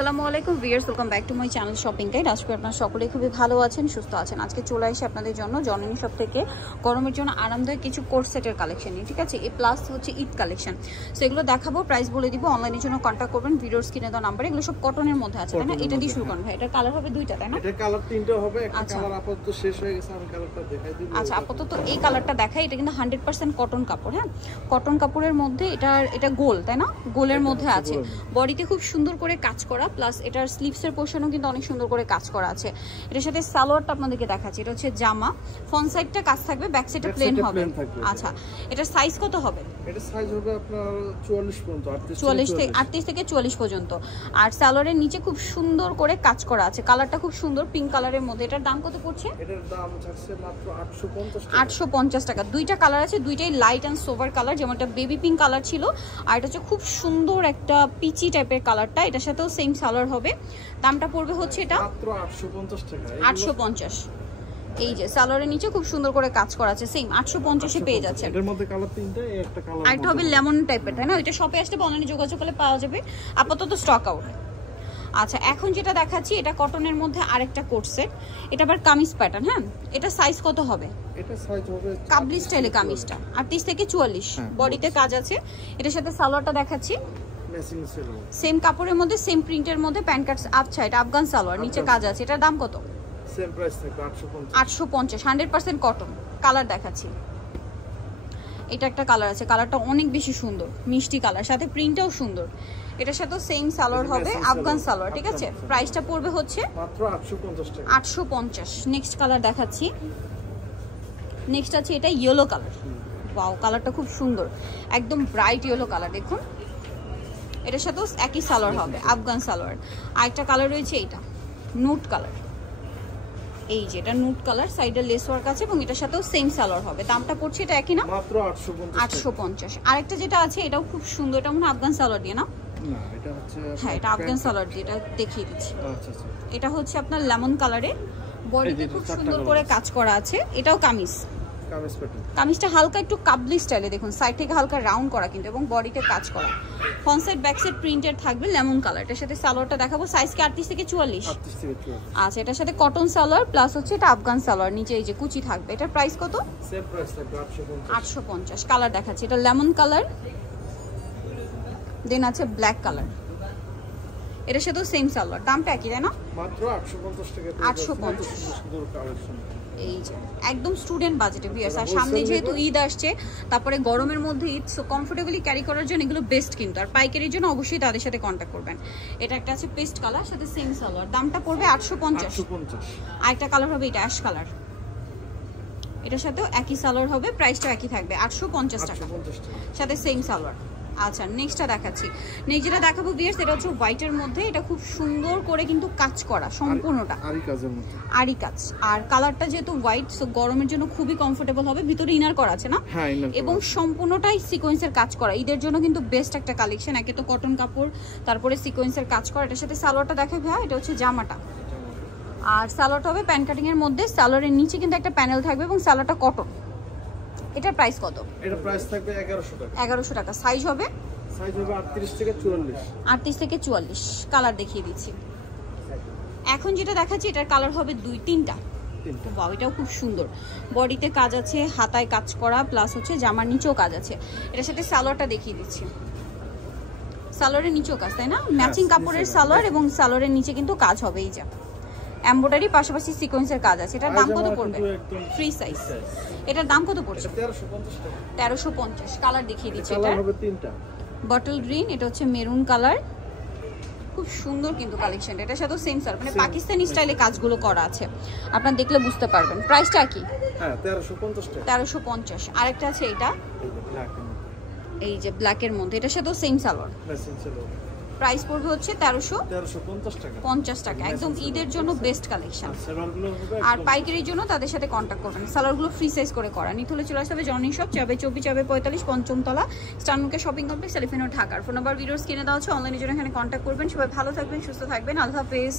আসসালামু আলাইকুম viewers, welcome back to my channel shopping guide. আজকে আপনারা সকলেই খুবই ভালো আছেন, সুস্থ আছেন। আজকে চলে আসি আপনাদের জন্য জননী শপ থেকে গরমের জন্য আরামদায়ক কিছু কোট সেটের কালেকশন নিয়ে, ঠিক আছে। এই প্লাস হচ্ছে ঈদ কালেকশন, সো এগুলো দেখাবো, প্রাইস বলে দিব। অনলাইনের জন্য কন্ট্যাক্ট করবেন ভিডিওর স্ক্রিনে দেওয়া নাম্বারে। এগুলো সব কটনের মধ্যে আছে, তাই না? এটা দিয়ে শুরু করুন ভাই। এটা কালার হবে দুইটা, তাই না? এটা কালার তিনটা হবে, একটা কালার আপাতত শেষ হয়ে গেছে, আমি কালারটা দেখাই দিব। আচ্ছা, আপাতত এই কালারটা দেখাই। এটা কিন্তু 100% কটন কাপড়, হ্যাঁ, কটন কাপড়ের মধ্যে। এটা গোল, তাই না? গোলের মধ্যে আছে, বডিতে খুব সুন্দর করে কাজ করা, প্লাস এটার স্লিভসের পোর্শনও কিন্তু অনেক সুন্দর করে কাজ করা আছে। এটার সাথে সালোয়ারটা আপনাদেরকে দেখাচ্ছি। এটা হচ্ছে জামা, ফ্রন্ট সাইডটা কাজ থাকবে, ব্যাক সাইডটা প্লেন হবে। আচ্ছা, এটার সাইজ কত হবে? এটা সাইজ হবে আপনার 44 পর্যন্ত, 38 থেকে 44 পর্যন্ত। আর সালোয়ারের নিচে খুব সুন্দর করে কাজ করা আছে, কালারটা খুব সুন্দর, পিঙ্ক কালারের মধ্যে। এটার দাম কত পড়ছে? এটার দাম থাকছে মাত্র 850 টাকা। 850 টাকা। দুইটা কালার আছে, দুইটাই লাইট এন্ড সোভার কালার, যেমনটা বেবি পিঙ্ক কালার ছিল, আর এটা হচ্ছে খুব সুন্দর একটা পিচি টাইপের কালারটা। এটার সাথেও সেম সালোয়ার হবে। দামটা পড়বে হচ্ছে এটা মাত্র 850 টাকা। 850। এই যে সালোয়ারের নিচে খুব সুন্দর করে কাজ করা আছে, সেম 850 এ পেয়ে যাচ্ছে। এটার মধ্যে কালার তিনটা, এই একটা কালার, আর এটা হবে লেমন টাইপের, তাই না? এটা শপে আসলে অনলাইনে যোগাযোগ করলে পাওয়া যাবে, আপাতত স্টক আউট। আচ্ছা, এখন যেটা দেখাচ্ছি এটা কটনের মধ্যে আরেকটা কোট সেট। এটা আবার কামিজ প্যাটার্ন, হ্যাঁ। এটা সাইজ কত হবে? এটা সাইজ হবে কাবলি স্টাইলে কামিজটা 38 থেকে 44, বডিতে কাজ আছে। এটার সাথে সালোয়ারটা দেখাচ্ছি, ম্যাচিং সালোয়ার, সেম কাপড়ের মধ্যে, সেম প্রিন্টের মধ্যে, প্যান্ট কাট। আচ্ছা, এটা আফগান সালোয়ার, নিচে কাজ আছে। এটার দাম কত? সেম প্রাইস থাকবে 850। 850, 100% কটন। কালার দেখাচ্ছি, এটা একটা কালার আছে, কালারটা অনেক বেশি সুন্দর, মিষ্টি কালার, সাথে প্রিন্টটাও সুন্দর। এটার সাথে সেম সালোয়ার হবে, আফগান সালোয়ার, ঠিক আছে। প্রাইসটা পড়বে হচ্ছে মাত্র 850 টাকা। 850। নেক্সট কালার দেখাচ্ছি। নেক্সট আছে এটা ইয়েলো কালার। ওয়াও, কালারটা খুব সুন্দর, একদম ব্রাইট ইয়েলো কালার। দেখুন, এটার সাথেও একই সালোয়ার হবে, আফগান সালোয়ার। আরেকটা কালার রয়েছে এইটা নুট কালার। এই যে এটা নুট কালার, সাইডে লেস ওয়ার্ক আছে, এবং এটার সাথেও সেম সালোয়ার হবে। দামটা পড়ছে এটা একই না? মাত্র 850। 850। আরেকটা যেটা আছে এটাও খুব সুন্দর, এটা মনে আফগান সালোয়ার দিয়ে না? না, এটা হচ্ছে, হ্যাঁ, এটা আফগান সালোয়ার দিয়ে, এটা দেখিয়ে দিচ্ছি। আচ্ছা আচ্ছা, এটা হচ্ছে আপনার লেমন কালারে, বডিতে খুব সুন্দর করে কাজ করা আছে। এটাও কামিজ, কামিজ প্যাটার্ন। কামিজটা হালকা একটু কাবলি স্টাইলে, দেখুন সাইড থেকে হালকা রাউন্ড করা কিন্তু, এবং বডিতে কাজ করা। Front side back side printed থাকবে, লেমন কালার। এটার সাথে সালোয়ারটা দেখাবো, সাইজ কি 38 থেকে 44? 38 থেকে 44। আচ্ছা, এটার সাথে কটন সালোয়ার, প্লাস হচ্ছে এটা আফগান সালোয়ার, নিচে এই যে কুচি থাকবে। এটার প্রাইস কত? সেম প্রাইস থাকবে 850। 850। কালার দেখাচ্ছি, এটা লেমন কালার, দেন আছে ব্ল্যাক কালার। এটার সাথেও সেম সালোয়ার, দামটা একই, তাই না? মাত্র 850 টাকা। 850। সুন্দর কালেকশন। এই যে একদম স্টুডেন্ট বাজেটে ভিউয়ার্স। আর সামনে যেহেতু ঈদ আসছে, তারপরে গরমের মধ্যে ঈদ, সো কমফোর্টেবলি ক্যারি করার জন্য এগুলো বেস্ট কিন্তু। আর পাইকারির জন্য অবশ্যই তাদের সাথে কন্ট্যাক্ট করবেন। এটা একটা আছে পেস্ট কালার, সাথে সেম সালোয়ার। দামটা পড়বে 850। আর একটা কালার হবে এটা অ্যাশ কালার, এটার সাথেও একই সালোয়ার হবে, প্রাইসটাও একই থাকবে 850 টাকা, সাথে সেম সালোয়ার। আচ্ছা, নেক্সটটা দেখাচ্ছি। নেক্সট যেটা দেখাবো ভিউয়ার্স, এটা হচ্ছে হোয়াইটের মধ্যে। এটা খুব সুন্দর করে কিন্তু কাজ করা, সম্পূর্ণটা আরি কাজের মধ্যে, আরি কাজ। আর কালারটা যেহেতু হোয়াইট, সো গরমের জন্য খুবই কমফোর্টেবল হবে। ভিতরে ইনার করা আছে না? হ্যাঁ, এবং সম্পূর্ণটাই সিকোয়েন্সের কাজ করা। ঈদের জন্য কিন্তু বেস্ট একটা কালেকশন। একে তো কটন কাপড়, তারপরে সিকোয়েন্সের কাজ করা। এটার সাথে সালোয়ারটা দেখাবে, হ্যাঁ, এটা হচ্ছে জামাটা। আর সালোয়ারটা হবে প্যান্ট কাটিং এর মধ্যে, সালোয়ারের নিচে কিন্তু একটা প্যানেল থাকবে, এবং সালোয়ারটা কটন। এটার প্রাইস কত? এটা প্রাইস থাকবে 1100 টাকা। 1100 টাকা। সাইজ হবে 38 থেকে 44। 38 থেকে 44। কালার দেখিয়ে দিচ্ছি। এখন যেটা দেখাচ্ছি এটার কালার হবে তিনটা। বাহ, এটাও খুব সুন্দর, বডিতে কাজ আছে, হাতায় কাজ করা, প্লাস হচ্ছে জামার নিচেও কাজ আছে। এটার সাথে সালোয়ারটা দেখিয়ে দিচ্ছি। সালোয়ারের নিচেও কাজ, তাই না? ম্যাচিং কাপড়ের সালোয়ার, এবং সালোয়ারের নিচে কিন্তু কাজ হবে, এই যে এমব্রয়ডারি, পাশাপাশি সিকোয়েন্সের কাজ আছে। এটার দাম কত পড়বে? Free size. এটার দাম কত পড়ছে? 1350 টাকা। 1350। কালার দেখিয়ে দিচ্ছি। এটা হবে তিনটা, বটল গ্রিন, এটা হচ্ছে মেরুন কালার। খুব সুন্দর কিন্তু কালেকশনটা। এটার সাথে সেম সালোয়ার, মানে পাকিস্তানি স্টাইলে কাজগুলো করা আছে, আপনারা দেখলে বুঝতে পারবেন। প্রাইসটা কি? হ্যাঁ, 1350 টাকা। 1350। আরেকটা আছে এটা, এই যে ব্ল্যাকের মধ্যে, এটার সাথেও সেম সালোয়ার। প্রাইস পড়বে হচ্ছে 1350 টাকা। একদম ঈদের জন্য বেস্ট কালেকশন। আর পাইকারির জন্য তাদের সাথে কন্ট্যাক্ট করবেন। সালোয়ারগুলো ফ্রি সাইজ করে করা। নিতে হলে চলে আসতে হবে জননী শপ, 24/45 পঞ্চমতলা, স্টারমুকে শপিং কমপ্লেক্স, এলিফ্যান্ট রোড, ঢাকার। ফোন নাম্বার ভিডিওস কিনে দেওয়া হচ্ছে, অনলাইনের জন্য এখানে কন্ট্যাক্ট করবেন। সবাই ভালো থাকবেন, সুস্থ থাকবেন, আল্লাহ হাফেজ।